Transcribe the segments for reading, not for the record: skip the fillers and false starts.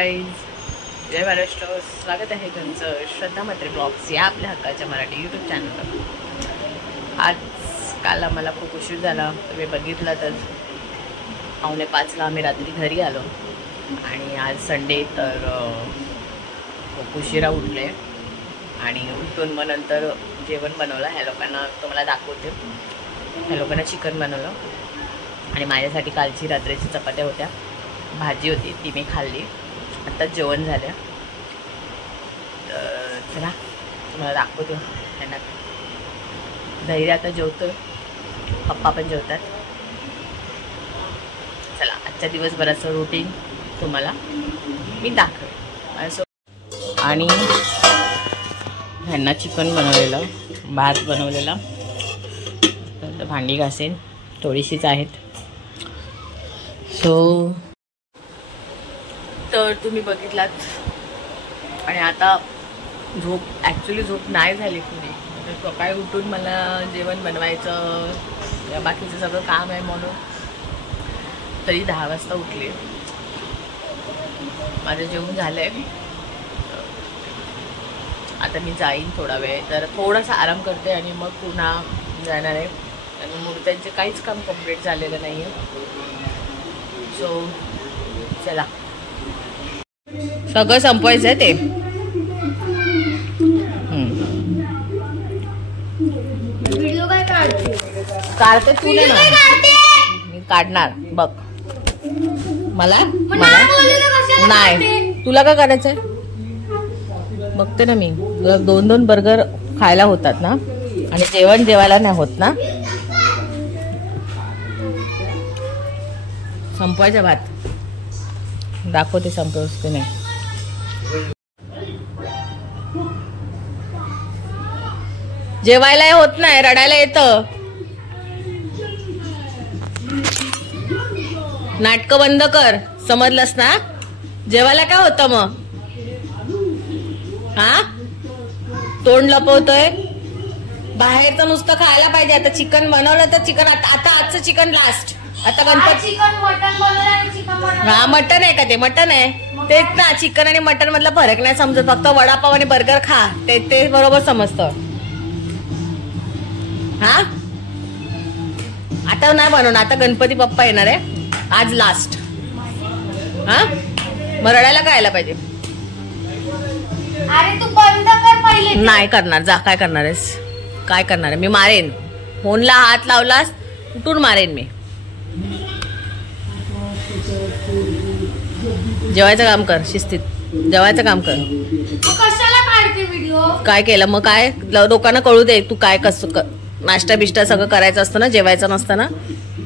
Guys, जय महाराष्ट्र. स्वागत आहे तुमचं श्रद्धा म्हात्रे ब्लॉग्स या आपल्या हक्काच्या मराठी यूट्यूब चॅनलवर. काल आम्हाला खूप उशीर झाला, तुम्ही बघितलं तर 4:45ला आम्ही रात्री घरी आलो. आणि आज संडे तर खूप उशिरा उठले आणि उठून मग नंतर जेवण बनवलं. ह्या लोकांना तुम्हाला दाखवते. ह्या लोकांना चिकन बनवलं आणि माझ्यासाठी कालची रात्रीची चपात्या होत्या, भाजी होती, ती मी खाल्ली. आत्ता जेवण झालं. तर चला तुम्हाला दाखवतो. त्यांना धैर्य आता जेवतो, पप्पा पण जेवतात. चला आजच्या दिवसभराचं रुटीन तुम्हाला मी दाखवेन. आणि ह्यांना चिकन बनवलेलं, भात बनवलेला, तर भांडी घासेन, थोडीशीच आहेत. तर तुम्ही बघितलात. आणि आता ॲक्च्युली झोप नाही झाली पुढे. सकाळी उठून मला जेवण बनवायचं या बाकीचं सगळं काम आहे म्हणून तरी 10 वाजता उठले. माझं जेवण झालं आहे. आता मी जाईन थोडा वेळ, तर थोडासा आराम करते आणि मग पुन्हा जाणार आहे. आणि मूर्त्यांचे काहीच काम कंप्लीट झालेलं नाही आहे. सो चला, सगळं संपवायचं आहे ते. काढते तू मी काढणार बघ. मला नाही, तुला काय करायचंय बघते ना मी. 2-2 बर्गर खायला होतात ना, आणि जेवण जेवायला नाही होत ना. संपवायचा भात दाखवते, संपवते नाही. जेवायला होत नाही, रडायला येतं. नाटकं बंद कर, समजलंस ना. जेवायला काय होतं मग? हा, तोंड लपवतोय. बाहेरचं नुसतं खायला पाहिजे. आता चिकन बनवलं तर चिकन, आता आजचं चिकन लास्ट. आता गणपती हा मटन आहे का? ते मटन आहे तेच ना. चिकन आणि मटन मधला फरक नाही समजत. फक्त वडापाव आणि बर्गर खा, ते बरोबर समजतं. हा, आता नाही बनवणार. आता गणपती बाप्पा येणार आहे, आज लास्ट. हा, मग रडायला काय आला पाहिजे? अरे तू बंद कर पहिले. नाही करणार. जा, काय करणार आहेस? काय करणार आहे? मी मारेन. फोनला हात लावलास उठून मारेन मी. जेवायचं काम कर, शिस्तीत जेवायचं काम कर. तू कशाला काढते व्हिडिओ? काय केलं मग? काय लोकांना कळू दे. तू काय कसं नाश्ता बिष्टा सगळं करायचं असतं ना, जेवायचं नसतं ना.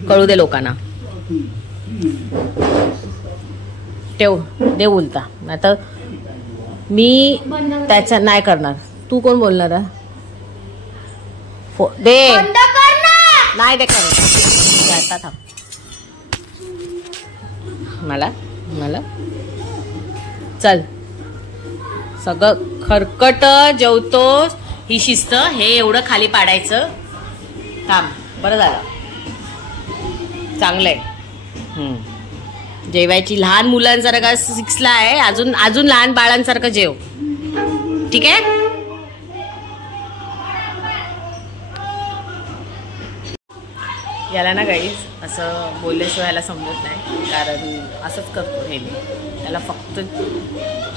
कळू दे लोकांना. ठेव दे उलता. आता मी त्याच्या नाही करणार. तू कोण बोलणार आहे? दे नाही दे कर. आता थांब. मला चल, सगळं खरकट जेवतोस. ही शिस्त, हे एवढं खाली पाडायचं. थांब, बरं झालं, चांगलंय. जेवायची लहान मुलांसारखं 6ला आहे, अजून लहान बाळांसारखं जेव, ठीक आहे? याला ना गाईज असं बोलल्याशिवाय याला समजत नाही, कारण असंच करतो हे मी. त्याला फक्त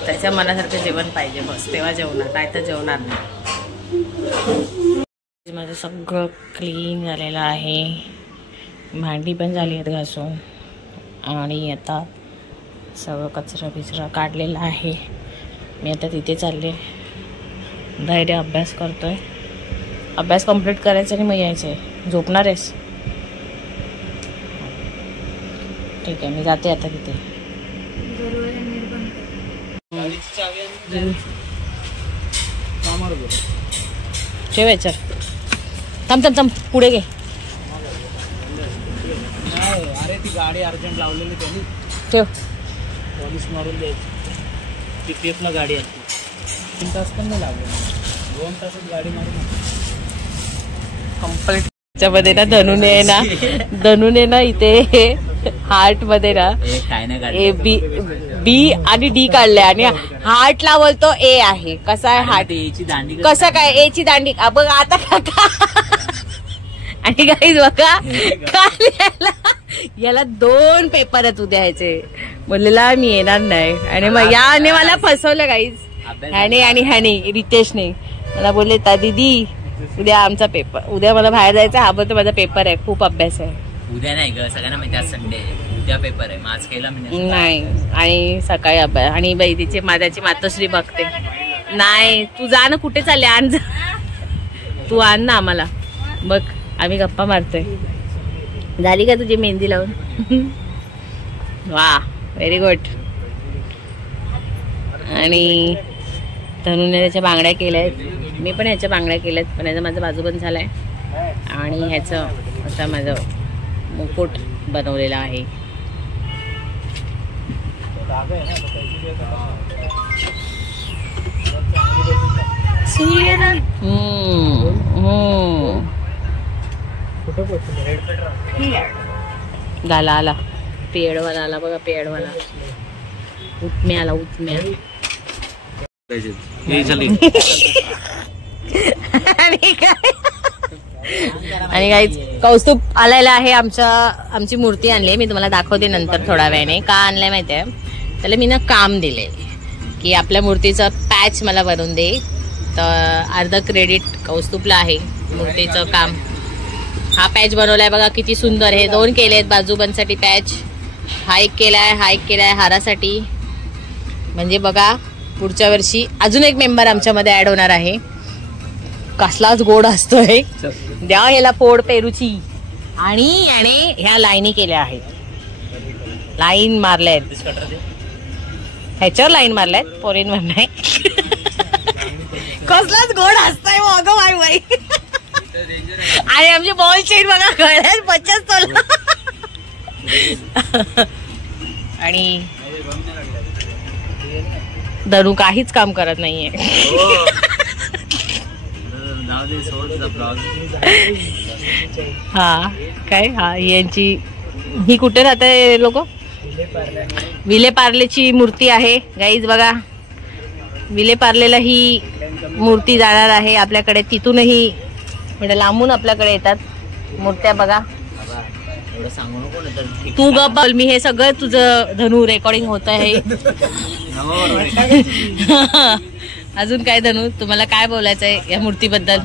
त्याच्या मनासारखं जेवण पाहिजे, बस तेव्हा जेवणार, नाही तर जेवणार नाही. माझं सगळं क्लीन झालेलं आहे. भांडी पण झाली आहेत घासून. आणि आता सगळं कचरा बिचरा काढलेला आहे. मी आता तिथे चालले. धैर्य अभ्यास करतोय. अभ्यास कंप्लीट करायचा आणि मग यायचं आहे. झोपणार आहेस? ठीक आहे, मी जाते आता तिथे. ठेवायचं. थांब पुढे घे. अरे ती गाडी अर्जंट लावलेली त्यांनी. ठेव. पॉलिश मारून द्यायची. PPFला गाडी असते. 3 तास पण नाही लावले, 2 तासात गाडी मारून कंप्लीट. त्याच्यामध्ये ना धनुने ना इथे हार्ट मध्ये ना ए बी आणि डी काढले आणि हार्टला बोलतो ए आहे. कसा आहे हार्ट? कसं काय ए ची दांडी बघ आता काका. आणि गाईज बघा काल याला 2 पेपर आहेत उद्याचे. बोललेला मी येणार नाही आणि मग याने मला फसवलं गाईज. ह्याने आणि ह्याने रितेशने मला बोलले ता दीदी उद्या आमचा पेपर, उद्या मला बाहेर जायचं. हा बोलतो माझा पेपर आहे, खूप अभ्यास आहे. उद्या नाही ग, सगळ्यांना माहिती आहे संडे उद्या पेपर आहे. आज केला नाही आणि सकाळी अभ्यास. आणि बाई तिची माझ्याची मातोश्री बघते. नाही तू जा ना, कुठे चालले? आण जा तू, आण ना आम्हाला. बघ आम्ही गप्पा मारतोय. झाली का तुझी मेहंदी लावून? वा व्हेरी गुड. आणि धनुने त्याच्या बांगड्या केल्यात, मी पण ह्याच्या बांगड्या केल्यात. पण ह्याचा माझा बाजूबंद झालाय आणि ह्याचं आता माझं मुकुट बनवलेला आहे. झाला आला पेडवाला आला बघा, पेडवाला उतम्या आला, उतम्या. आणि काही कौस्तुभ आलेला आहे. आमची मूर्ती आणली. मी तुम्हाला दाखवते नंतर थोड्या वेळाने. का आणलंय माहितीये? त्याला मी ना काम दिले की आपल्या मूर्तीचं पॅच मला बनवून दे. तर अर्ध क्रेडिट कौस्तुभला आहे मूर्तीचं काम. हा पॅच बनवलाय बघा किती सुंदर. हे 2 केलेत बाजूबंदसाठी पॅच. हा एक केलाय, हा एक केलाय हारासाठी. म्हणजे बघा पुढच्या वर्षी अजून एक मेंबर आमच्यामध्ये ऍड होणार आहे. कसलाच गोड असतोय. द्या ह्याला फोड पेरूची. आणि याने ह्या लाईनी केल्या आहेत, लाईन मारल्यात. ह्याच्यावर लाईन मारल्यात, पोरींवर नाही. कसलाच गोड असतोय अगं बाई बाई. आणि आमची बॉल चेन बघा गळ्यात 50 तोला. आणि धनु काहीच काम करत नाहीये. हा काय? हा यांची ही कुठे राहते लोक? विले पार्लेची मूर्ती आहे गाईज बघा. विले पार्लेला ही मूर्ती जाणार आहे आपल्याकडे. तिथूनही म्हणजे लांबून आपल्याकडे येतात मूर्त्या बघा. तू ग बोल, मी हे सगळं तुझं धनु रेकॉर्डिंग होत आहे. अजून काय धनु, तुम्हाला काय बोलायचंय या मूर्तीबद्दल?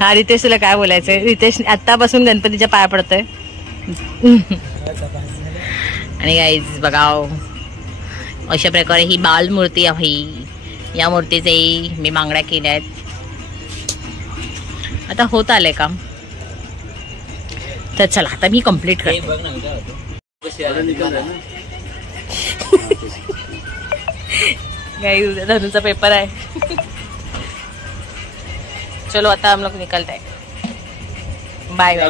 हा रितेश तुला काय बोलायचंय? रितेश आतापासून गणपतीच्या पाया पडतोय. आणि गाईज बघा अशा प्रकारे ही बाल मूर्ती आहे. या मूर्तीचे मी बांगड्या केल्या आहेत. आता होत आलंय काम. तर चला आता मी कम्प्लीट करते. गाइस धनुचा पेपर आहे. चलो आता हम लोग निकलते हैं. Bye bye.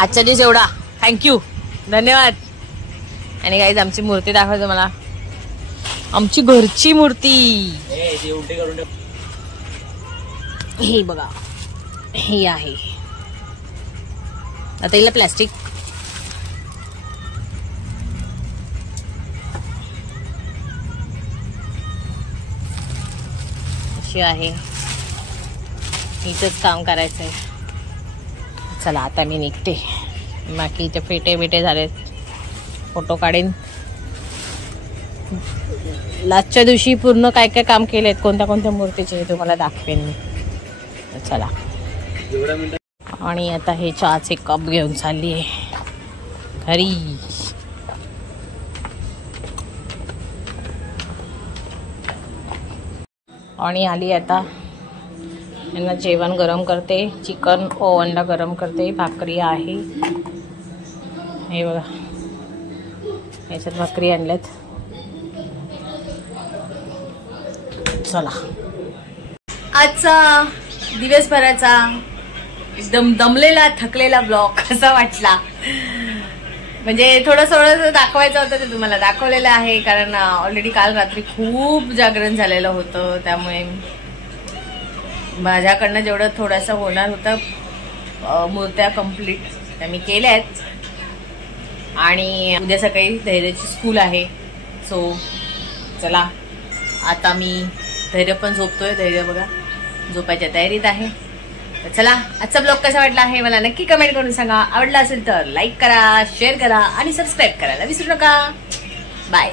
आजच्या दिवस एवढा. थँक्यू, धन्यवाद. आणि गाईज आमची मूर्ती दाखवतो मला. आमची घरची मूर्ती हे बघा, हे आहे. आता हिला प्लास्टिक अशी आहे. हिचंच काम करायचंय. चला आता मी निघते. बाकीचे फेटे बिटे झालेत, फोटो काढीन. लास्टच्या दिवशी पूर्ण काय काय काम केलेत, कोणत्या कोणत्या मूर्तीचे तुम्हाला दाखवेन मी. चला. आणि आता हे चहाचे कप घेऊन चालली आहे घरी. आणि आली आता. यांना जेवण गरम करते. चिकन ओ अंडा गरम करते. भाकरी आहे हे बघा, याच्यात भाकरी आणल्यात. चला. आजचा दिवसभराचा एकदम दमलेला थकलेला ब्लॉग कसा वाटला म्हणजे थोडं दाखवायचं होतं ते तुम्हाला दाखवलेलं आहे, कारण ऑलरेडी काल रात्री खूप जागरण झालेलं होतं, त्यामुळे माझ्याकडनं जेवढं थोडंसं होणार होतं मूर्त्या कम्प्लीट त्या मी केल्या आहेत. आणि उद्या सकाळी धैर्याची स्कूल आहे. सो चला आता मी धैर्य पण झोपतोय. धैर्य बघा झोपायच्या तयारीत आहे. तर चला आजचा ब्लॉग कसा वाटला आहे मला नक्की कमेंट करून सांगा. आवडला असेल तर लाईक करा, शेअर करा आणि सबस्क्राईब करायला विसरू नका. बाय.